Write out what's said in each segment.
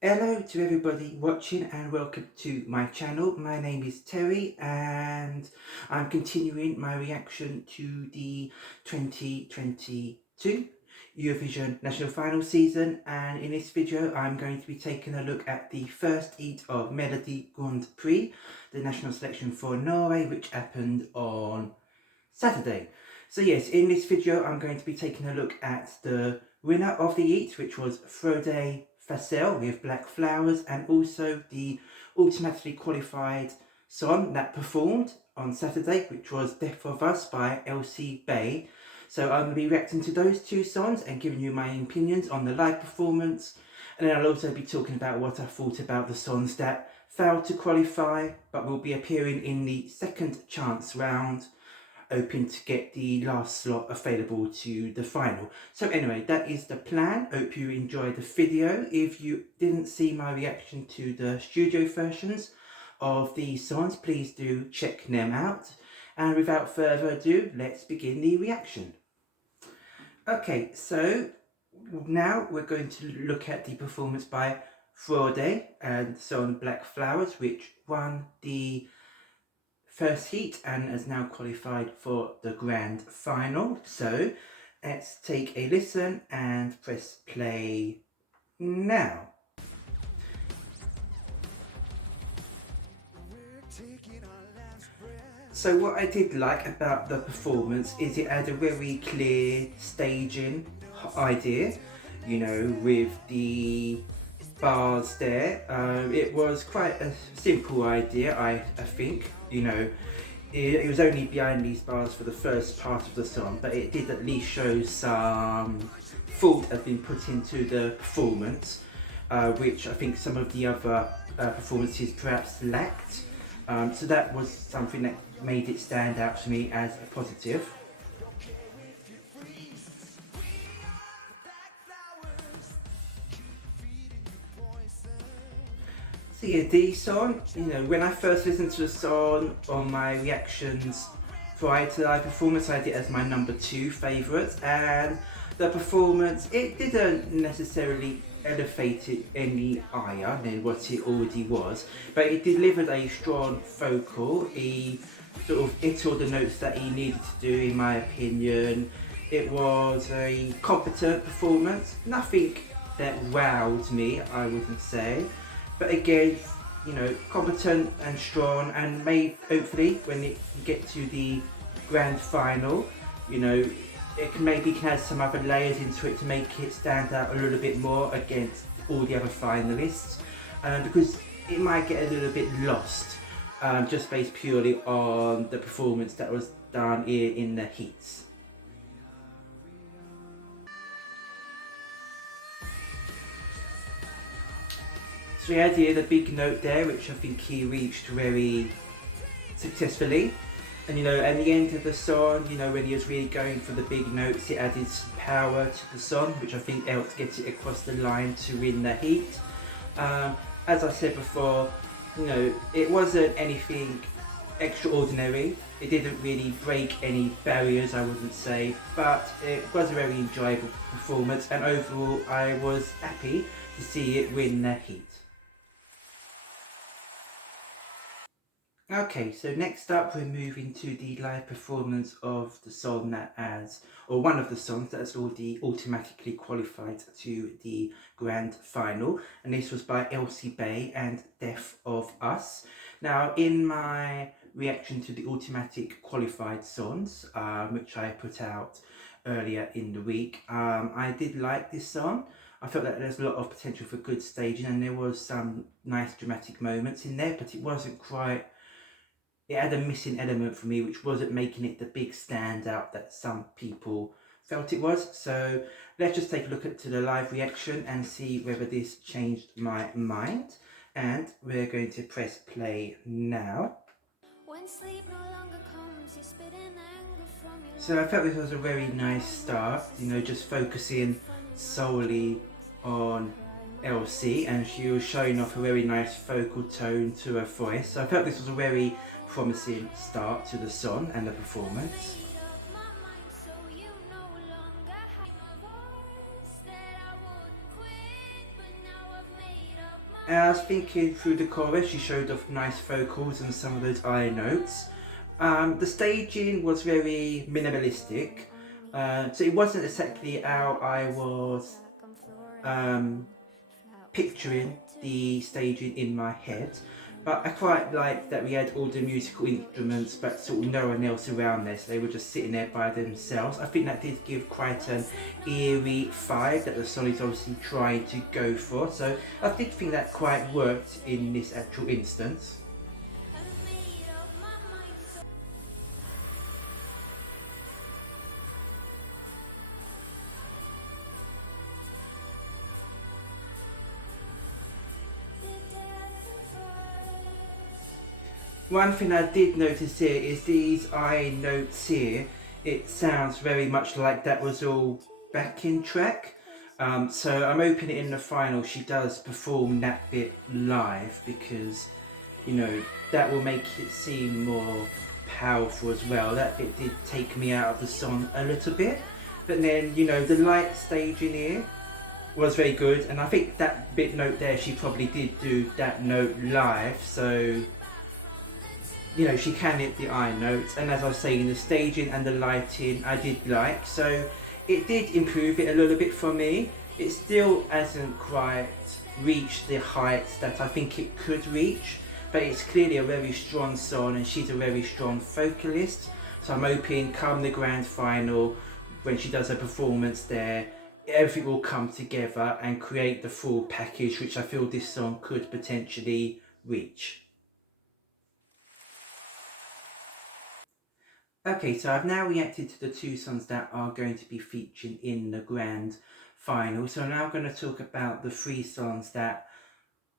Hello to everybody watching and welcome to my channel. My name is Terry and I'm continuing my reaction to the 2022 Eurovision National Final season, and in this video I'm going to be taking a look at the first heat of Melodi Grand Prix, the national selection for Norway, which happened on Saturday. So yes, in this video I'm going to be taking a look at the winner of the heat, which was Frode Vassel with Black Flowers, and also the automatically qualified song that performed on Saturday, which was Death of Us by Elsie Bay. So I'm going to be reacting to those two songs and giving you my opinions on the live performance, and then I'll also be talking about what I thought about the songs that failed to qualify but will be appearing in the second chance round, hoping to get the last slot available to the final. So anyway, that is the plan. Hope you enjoyed the video. If you didn't see my reaction to the studio versions of these songs, please do check them out. And without further ado, let's begin the reaction. Okay, so now we're going to look at the performance by Frode and the song Black Flowers, which won the first heat and has now qualified for the grand final. So let's take a listen and press play now. So what I did like about the performance is it had a very clear staging idea, you know, with the bars there. It was quite a simple idea, I think, you know. It was only behind these bars for the first part of the song, but it did at least show some thought had been put into the performance, which I think some of the other performances perhaps lacked. So that was something that made it stand out to me as a positive. So yeah, the song, you know, when I first listened to the song on my reactions prior to the live performance, I had it as my number 2 favourite, and the performance, it didn't necessarily elevate it any higher than what it already was, but it delivered a strong vocal. He sort of hit all the notes that he needed to do, in my opinion. It was a competent performance, nothing that wowed me, I wouldn't say. But again, you know, competent and strong, and may hopefully when you get to the grand final, you know, it can maybe add some other layers into it to make it stand out a little bit more against all the other finalists, because it might get a little bit lost, just based purely on the performance that was done here in the heats. So he had here the big note there, which I think he reached very successfully. And you know, at the end of the song, you know, when he was really going for the big notes, it added some power to the song, which I think helped get it across the line to win the heat. As I said before, you know, it wasn't anything extraordinary. It didn't really break any barriers, I wouldn't say, but it was a very enjoyable performance, and overall I was happy to see it win the heat. Okay, so next up we're moving to the live performance of the song that has, or one of the songs that has already automatically qualified to the grand final, and this was by Elsie Bay and Death of Us. Now, in my reaction to the automatic qualified songs, which I put out earlier in the week, I did like this song. I felt that there's a lot of potential for good staging, and there was some nice dramatic moments in there, but it wasn't quite, it had a missing element for me, which wasn't making it the big standout that some people felt it was. So let's just take a look at to the live reaction and see whether this changed my mind. And we're going to press play now. So I felt this was a very nice start, you know, just focusing solely on Elsie, and she was showing off a very nice vocal tone to her voice. So I felt this was a very promising start to the song and the performance. And I was thinking through the chorus, she showed off nice vocals and some of those high notes. The staging was very minimalistic, so it wasn't exactly how I was um, picturing the staging in my head. But I quite liked that we had all the musical instruments, but sort of no one else around there, so they were just sitting there by themselves. I think that did give quite an eerie vibe that the song is obviously trying to go for. So I did think that quite worked in this actual instance. One thing I did notice here is these I notes here. It sounds very much like that was all backing track. So I'm hoping in the final she does perform that bit live, because you know that will make it seem more powerful as well. That bit did take me out of the song a little bit, but then the light staging here was very good, and I think that bit note there she probably did do that note live, so she can hit the high notes. And as I was saying, the staging and the lighting I did like, so it did improve it a little bit for me. It still hasn't quite reached the heights that I think it could reach, but it's clearly a very strong song and she's a very strong vocalist, so I'm hoping come the grand final, when she does her performance there, everything will come together and create the full package which I feel this song could potentially reach. Okay, so I've now reacted to the two songs that are going to be featured in the grand final. So I'm now going to talk about the three songs that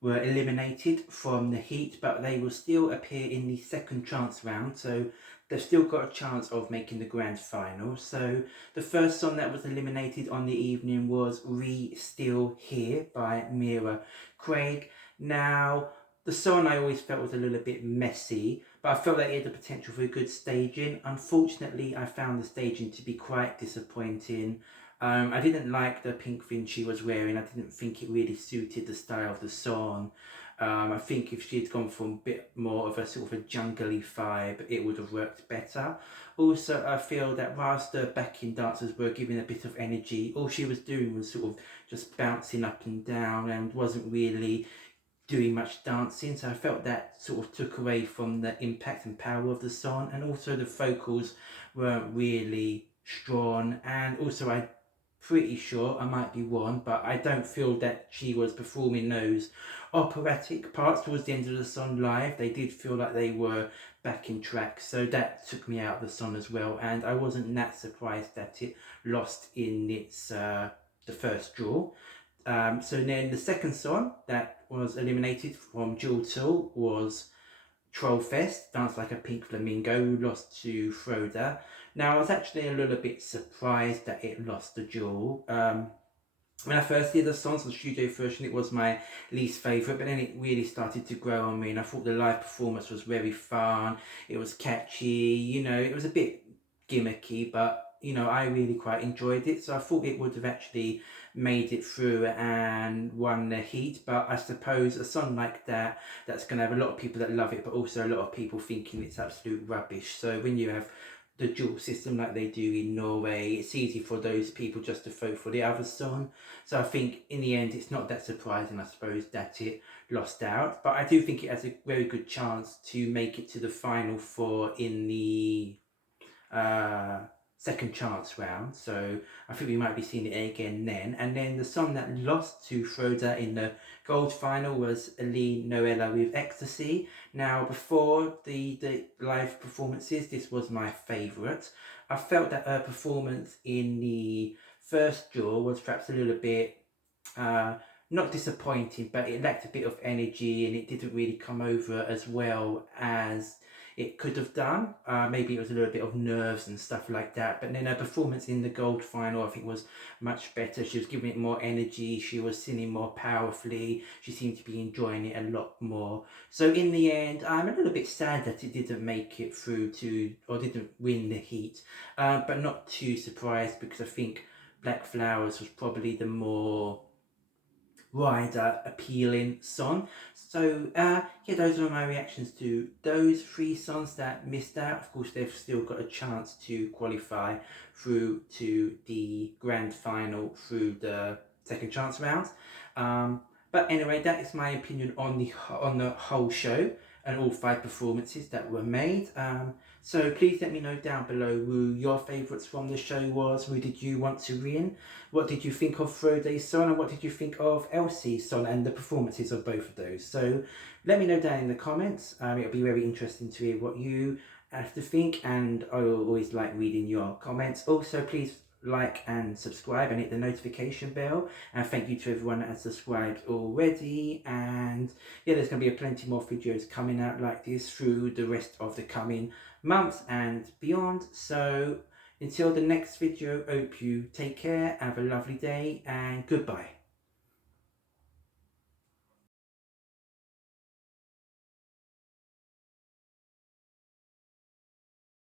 were eliminated from the heat, but they will still appear in the second chance round. So they've still got a chance of making the grand final. So the first song that was eliminated on the evening was We Still Here by Mira Craig. Now, the song I always felt was a little bit messy, but I felt that it had the potential for a good staging. Unfortunately, I found the staging to be quite disappointing. I didn't like the pink thing she was wearing. I didn't think it really suited the style of the song. I think if she had gone for a bit more of a sort of a jungly vibe, it would have worked better. Also, I feel that whilst the backing dancers were giving a bit of energy, all she was doing was sort of just bouncing up and down and wasn't really doing much dancing, so I felt that sort of took away from the impact and power of the song. And also the vocals weren't really strong, and also I'm pretty sure, I might be wrong, but I don't feel that she was performing those operatic parts towards the end of the song live. They did feel like they were backing tracks, so that took me out of the song as well, and I wasn't that surprised that it lost in its the first draw. So then the second song that was eliminated from Jewel Tool was Trollfest, Dance Like a Pink Flamingo, who lost to Frode. Now, I was actually a little bit surprised that it lost the Jewel. When I first did the songs on the studio version, it was my least favourite, but then it really started to grow on me, and I thought the live performance was very fun. It was catchy, it was a bit gimmicky, but I really quite enjoyed it, so I thought it would have actually made it through and won the heat. But I suppose a song like that, that's going to have a lot of people that love it, but also a lot of people thinking it's absolute rubbish. So when you have the dual system like they do in Norway, it's easy for those people just to vote for the other song. So I think in the end it's not that surprising, I suppose, that it lost out, but I do think it has a very good chance to make it to the final four in the second chance round, so I think we might be seeing it again then. And then the song that lost to Frode in the gold final was Elise Noella with Ecstasy. Now, before the live performances, this was my favourite. I felt that her performance in the first draw was perhaps a little bit not disappointing, but it lacked a bit of energy and it didn't really come over as well as it could have done. Maybe it was a little bit of nerves and stuff like that, but then her performance in the gold final I think was much better. She was giving it more energy, she was singing more powerfully, she seemed to be enjoying it a lot more. So in the end, I'm a little bit sad that it didn't make it through to, or didn't win the heat, but not too surprised, because I think Black Flowers was probably the more rider appealing song. So yeah, those are my reactions to those 3 songs that missed out. Of course, they've still got a chance to qualify through to the grand final through the second chance round. But anyway, that is my opinion on the whole show and all 5 performances that were made. So please let me know down below who your favourites from the show was. Who did you want to win? What did you think of Frode's song, and what did you think of Elsie's song and the performances of both of those? So let me know down in the comments. It'll be very interesting to hear what you have to think, and I always like reading your comments. Also, please like and subscribe and hit the notification bell, and thank you to everyone that has subscribed already. And yeah, there's going to be plenty more videos coming out like this through the rest of the coming months and beyond. So until the next video, hope you take care, have a lovely day, and goodbye.